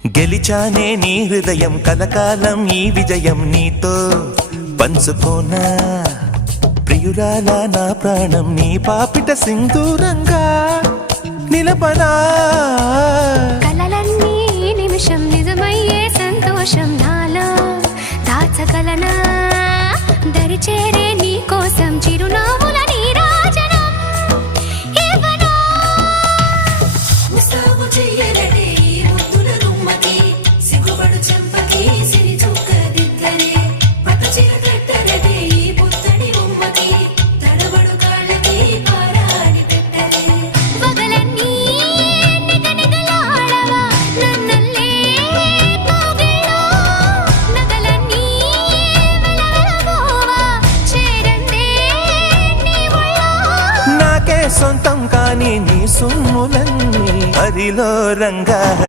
గెలిచానే నీ హృదయం కలకాలం ఈ విజయం నీతో పంచుకోనా ప్రియురాలా నా ప్రాణం నీ పాపిట సింధూరంగా నిలపనా కలలన్నీ నిమిషం నిజమయ్యే సంతోషం నాలో దాచగలనా దరిచేరే నీ కోసం చిరునవ్వుల నీరాజనం ఇవ్వనా ముసాము చెయ్యలనే ఈ ముద్దుల గుమ్మకి సిగ్గుపడు చెంపకి సిరి చుక్క దిద్దలే పట్టు చీర కట్టలనే ఈ పుత్తడి బొమ్మకి తడబడు కాళ్ళకి పారాని పెట్టలే పగలన్నీ నిగనిగలాడవా నన్నల్లే కోగిలో నగలన్నీ వెలవెలబోవా చేరందే నీ ఒళ్ళో నాకే సొంతం కాని నీ సొమ్ములన్నీ హరిలో రంగా